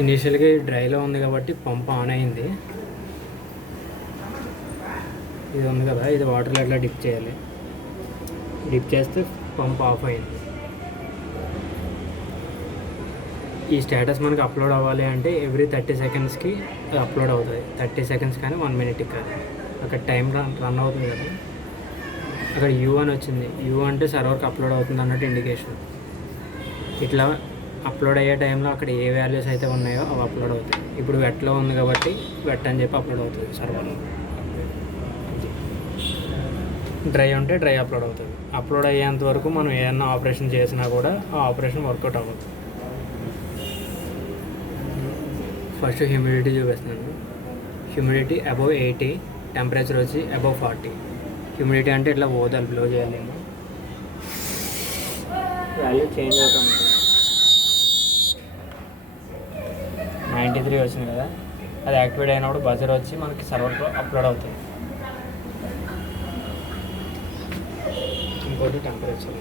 ఇనీషియల్గా డ్రైలో ఉంది కాబట్టి పంప్ ఆన్ అయింది. ఇది ఉంది కదా, ఇది వాటర్లో ఎట్లా డిప్ చేయాలి. డిప్ చేస్తే పంప్ ఆఫ్ అయింది. ఈ స్టేటస్ మనకి అప్లోడ్ అవ్వాలి అంటే ఎవ్రీ 30 సెకండ్స్కి అది అప్లోడ్ అవుతుంది. 30 సెకండ్స్ కానీ 1 మినిట్కి కానీ. అక్కడ టైం రన్ అవుతుంది కదా, అక్కడ యూ అని వచ్చింది. యూ అంటే సర్వర్కి అప్లోడ్ అవుతుంది అన్నట్టు ఇండికేషన్. ఇట్లా అప్లోడ్ అయ్యే టైంలో అక్కడ ఏ వాల్యూస్ అయితే ఉన్నాయో అవి అప్లోడ్ అవుతాయి. ఇప్పుడు వెట్లో ఉంది కాబట్టి వెట్ అని చెప్పి అప్లోడ్ అవుతుంది సర్వర్లో. డ్రై ఉంటే డ్రై అప్లోడ్ అవుతుంది. అప్లోడ్ అయ్యేంత వరకు మనం ఏదైనా ఆపరేషన్ చేసినా కూడా ఆ ఆపరేషన్ వర్కౌట్ అవ్వదు. ఫస్ట్ హ్యూమిడిటీ చూపిస్తున్నాను. హ్యూమిడిటీ అబవ్ 80, టెంపరేచర్ వచ్చి అబవ్ 40. హ్యూమిడిటీ అంటే ఇట్లా ఓదాలి, బ్లో చేయాలి. వాల్యూ చేంజ్ అవుతుంది. 93 వచ్చింది కదా, అది యాక్టివేట్ అయినప్పుడు బజర్ వచ్చి మనకి సర్వర్లో అప్లోడ్ అవుతుంది. ఇంకోటి టెంపరేచర్.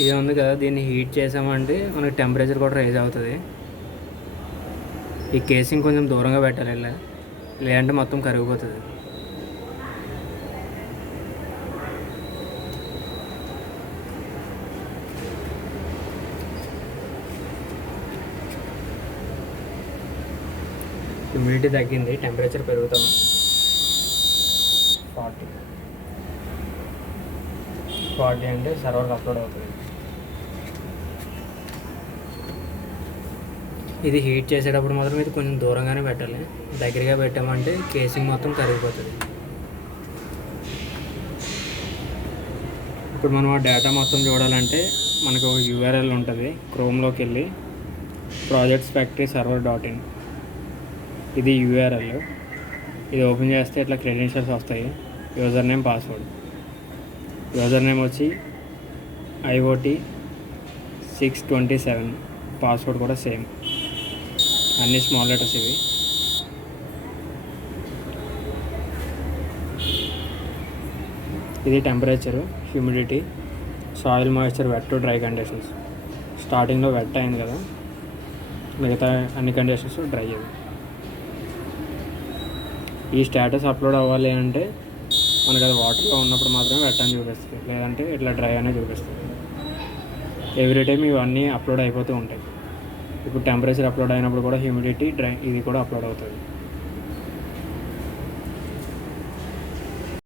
ఇది ఉంది కదా, దీన్ని హీట్ చేసామంటే మనకి టెంపరేచర్ కూడా రైజ్ అవుతుంది. ఈ కేసింగ్ కొంచెం దూరంగా పెట్టాలి, ఇలా లేదంటే మొత్తం కరిగిపోతుంది. హ్యూమిడిటీ తగ్గింది, టెంపరేచర్ పెరుగుతుంది. 40 అంటే సర్వర్కి అప్లోడ్ అవుతుంది. ఇది హీట్ చేసేటప్పుడు మాత్రం ఇది కొంచెం దూరంగానే పెట్టాలి. దగ్గరగా పెట్టామంటే కేసింగ్ మొత్తం కరిగిపోతుంది. ఇప్పుడు మనం ఆ డేటా మొత్తం చూడాలంటే మనకు ఒక యూఆర్ఎల్ ఉంటుంది. క్రోమ్లోకి వెళ్ళి ప్రాజెక్ట్స్ ఫ్యాక్టరీ సర్వర్.in, ఇది యూఆర్ఎల్. ఇది ఓపెన్ చేస్తే ఇట్లా క్రెడెన్షియల్స్ వస్తాయి. User name, password. User name వచ్చి IoT627, పాస్వర్డ్ కూడా సేమ్, అన్ని స్మాల్ లెటర్స్ ఇవి. ఇది temperature, humidity, soil moisture, wet to dry conditions. స్టార్టింగ్లో వెట్ అయింది కదా, మిగతా అన్ని కండిషన్స్ డ్రై అయ్యి. ఈ స్టేటస్ అప్లోడ్ అవ్వాలి అంటే మనకు అది వాటర్లో ఉన్నప్పుడు మాత్రమే వెట్ అని చూపిస్తుంది, లేదంటే ఇట్లా డ్రై అనే చూపిస్తుంది. ఎవ్రీ టైం ఇవన్నీ అప్లోడ్ అయిపోతూ ఉంటాయి. ఇప్పుడు టెంపరేచర్ అప్లోడ్ అయినప్పుడు కూడా హ్యూమిడిటీ, డ్రై ఇది కూడా అప్లోడ్ అవుతుంది.